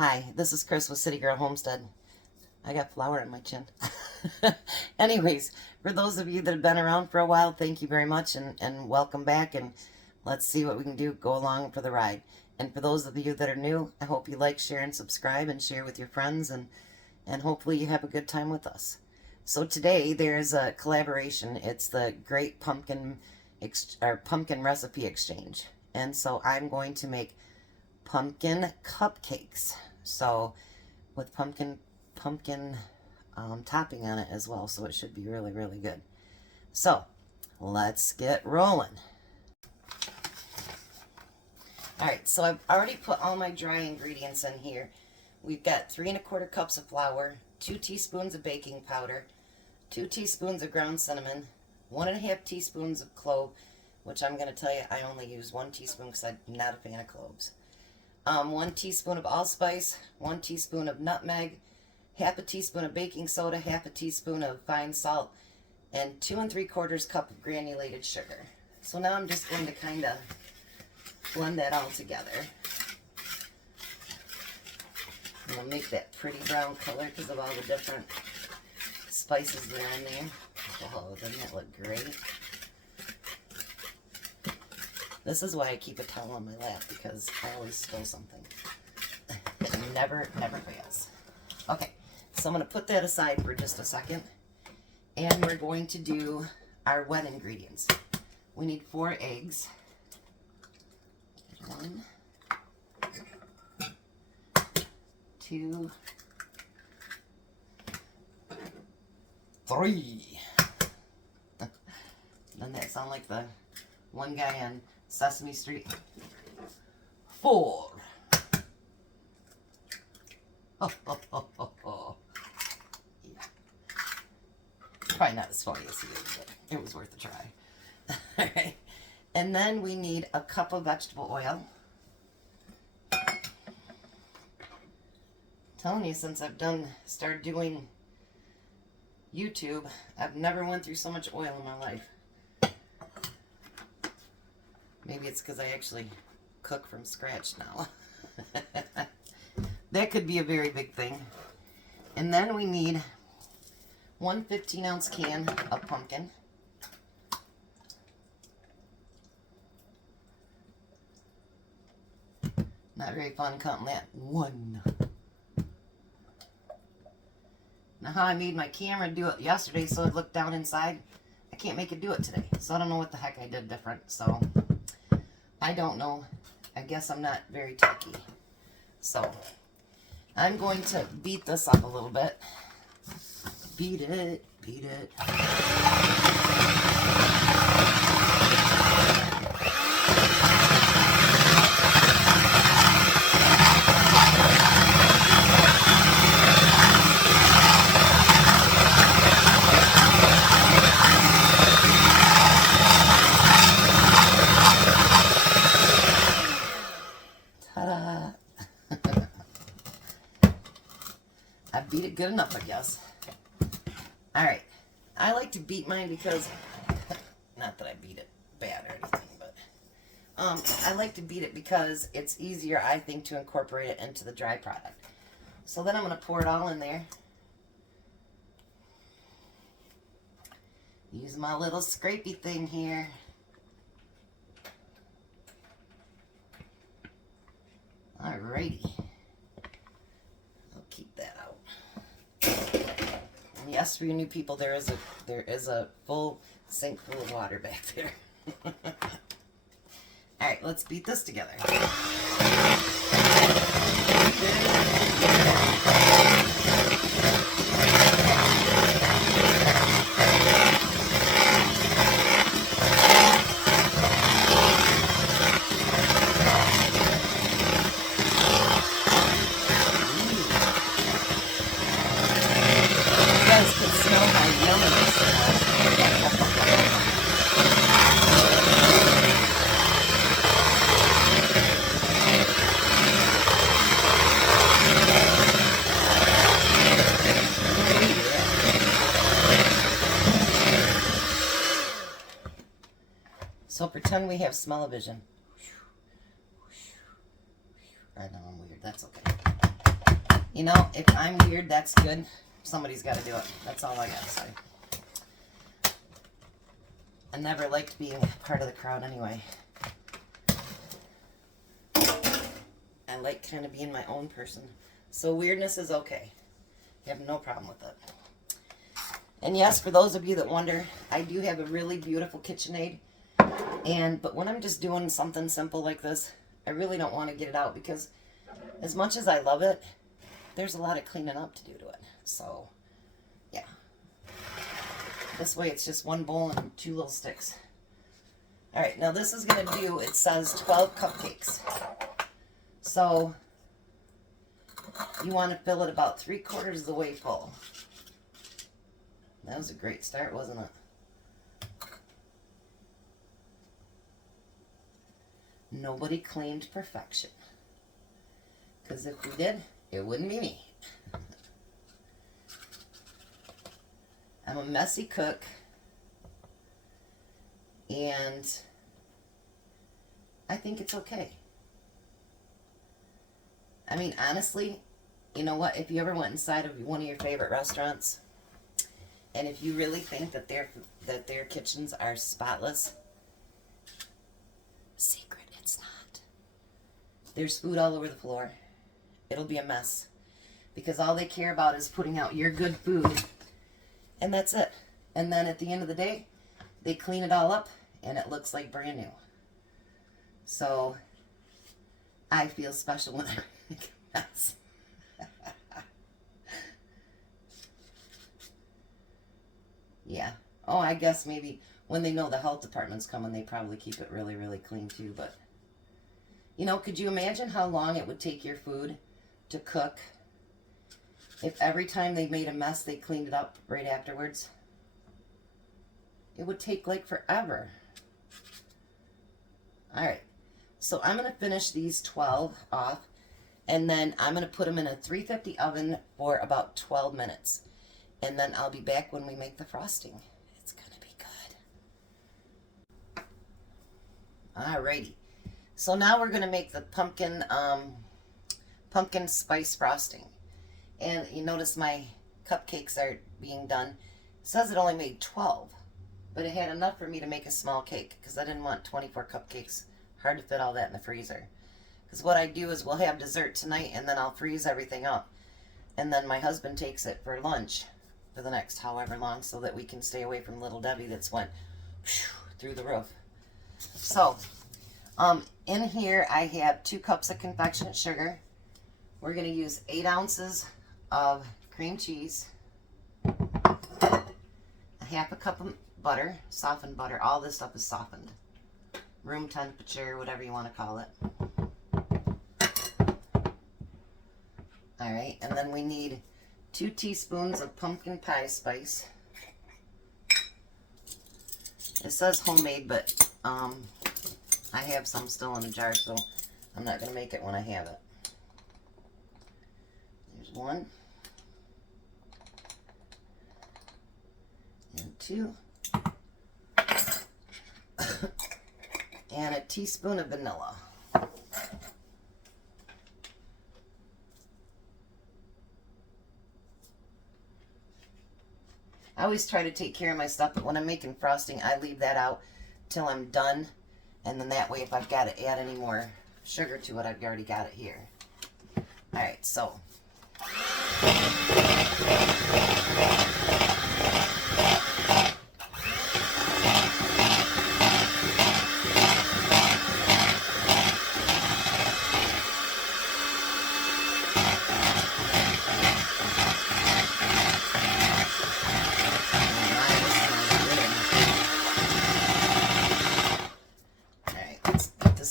Hi, this is Chris with City Girl Homestead. I got flour in my chin. Anyways, for those of you that have been around for a while, thank you very much and welcome back, and let's see what we can do. Go along for the ride. And for those of you that are new, I hope you like, share, and subscribe, and share with your friends, and hopefully you have a good time with us. So today there's a collaboration. It's the Great Pumpkin Recipe Exchange. And so I'm going to make pumpkin cupcakes. So with pumpkin topping on it as well, so it should be really, really good. So let's get rolling. Alright, so I've already put all my dry ingredients in here. We've got 3 1/4 cups of flour, 2 teaspoons of baking powder, 2 teaspoons of ground cinnamon, 1 1/2 teaspoons of clove, which I'm going to tell you I only use 1 teaspoon because I'm not a fan of cloves. 1 teaspoon of allspice, 1 teaspoon of nutmeg, 1/2 teaspoon of baking soda, 1/2 teaspoon of fine salt, and 2 3/4 cup of granulated sugar. So now I'm just going to kind of blend that all together. And we'll make that pretty brown color because of all the different spices that are in there. Oh, doesn't that look great? This is why I keep a towel on my lap, because I always spill something. It never fails. Okay, so I'm going to put that aside for just a second. And we're going to do our wet ingredients. We need 4 eggs. 1, 2, 3. Doesn't that sound like the one guy on Sesame Street? 4. Oh. Yeah. Probably not as funny as he is, but it was worth a try. Alright. And then we need a cup of vegetable oil. I'm telling you, since I've started doing YouTube, I've never went through so much oil in my life. Maybe it's because I actually cook from scratch now. That could be a very big thing. And then we need 1 15-ounce can of pumpkin. Not very fun counting that. 1. Now how I made my camera do it yesterday so it looked down inside, I can't make it do it today. So I don't know what the heck I did different. So I don't know. I guess I'm not very techy. So I'm going to beat this up a little bit. Beat it. Ta-da! I beat it good enough, I guess. Alright. I like to beat mine because, not that I beat it bad or anything, but I like to beat it because it's easier, I think, to incorporate it into the dry product. So then I'm going to pour it all in there. Use my little scrapey thing here. Alrighty. I'll keep that out. And yes, for you new people, there is a full sink full of water back there. Alright, let's beat this together. So pretend we have smell-o-vision. I know I'm weird. That's okay. You know, if I'm weird, that's good. Somebody's got to do it. That's all I got to say. I never liked being part of the crowd anyway. I like kind of being my own person. So weirdness is okay. I have no problem with it. And yes, for those of you that wonder, I do have a really beautiful KitchenAid. But when I'm just doing something simple like this, I really don't want to get it out because as much as I love it, there's a lot of cleaning up to do to it. So, yeah. This way it's just one bowl and 2 little sticks. Alright, now this is going to do, it says 12 cupcakes. So, you want to fill it about 3/4 of the way full. That was a great start, wasn't it? Nobody claimed perfection. Because if we did, it wouldn't be me. I'm a messy cook. And I think it's okay. I mean, honestly, you know what? If you ever went inside of one of your favorite restaurants, and if you really think that their kitchens are spotless, secret, it's not. There's food all over the floor. It'll be a mess. Because all they care about is putting out your good food. And that's it. And then at the end of the day, they clean it all up, and it looks like brand new. So, I feel special when I make a mess. Yeah. Oh, I guess maybe when they know the health department's coming, they probably keep it really, really clean too. But, you know, could you imagine how long it would take your food to cook if every time they made a mess, they cleaned it up right afterwards? It would take like forever. All right. So I'm going to finish these 12 off, and then I'm going to put them in a 350 oven for about 12 minutes. And then I'll be back when we make the frosting. It's going to be good. Alrighty. So now we're going to make the pumpkin spice frosting. And you notice my cupcakes are being done. It says it only made 12. But it had enough for me to make a small cake because I didn't want 24 cupcakes. Hard to fit all that in the freezer. Because what I do is we'll have dessert tonight and then I'll freeze everything up. And then my husband takes it for lunch for the next however long so that we can stay away from Little Debbie that's went through the roof. So, in here I have 2 cups of confectionate sugar. We're going to use 8 ounces of cream cheese, a half a cup of butter, softened butter. All this stuff is softened. Room temperature, whatever you want to call it. Alright, and then we need 2 teaspoons of pumpkin pie spice. It says homemade, but I have some still in a jar, so I'm not going to make it when I have it. There's 1. And 2. And a teaspoon of vanilla. I always try to take care of my stuff, but when I'm making frosting, I leave that out till I'm done. And then that way, if I've got to add any more sugar to it, I've already got it here. Alright, so.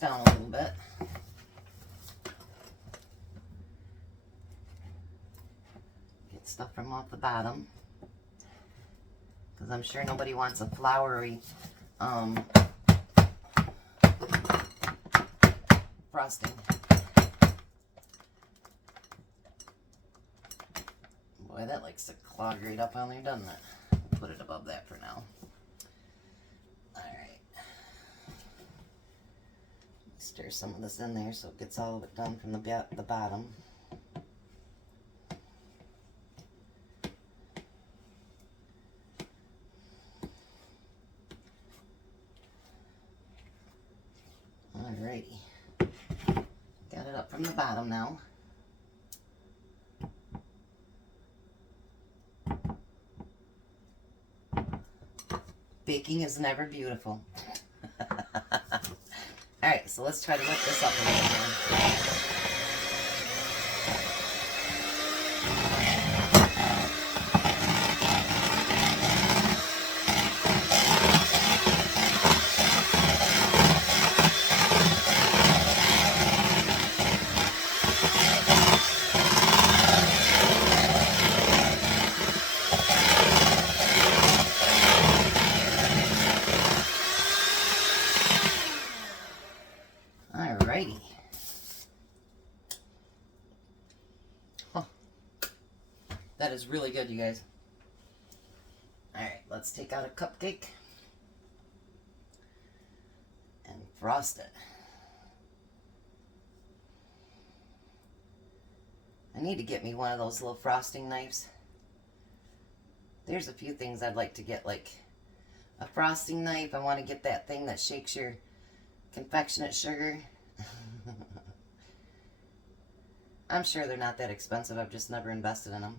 Down a little bit. Get stuff from off the bottom because I'm sure nobody wants a floury frosting. Boy, that likes to clog right up on there, doesn't it? Put it above that for now. Stir some of this in there so it gets all of it done from the bottom. Alrighty. Got it up from the bottom now. Baking is never beautiful. Alright, so let's try to whip this up a little bit. Alrighty. Huh. That is really good, you guys. Alright, let's take out a cupcake and frost it. I need to get me one of those little frosting knives. There's a few things I'd like to get, like a frosting knife. I want to get that thing that shakes your confectionate sugar. I'm sure they're not that expensive. I've just never invested in them.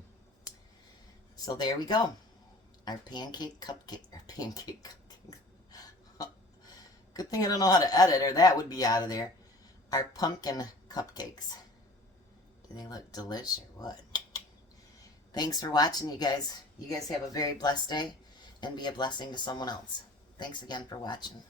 So there we go. Our pancake cupcake. Good thing I don't know how to edit, or that would be out of there. Our pumpkin cupcakes. Do they look delish or what? Thanks for watching, you guys. You guys have a very blessed day and be a blessing to someone else. Thanks again for watching.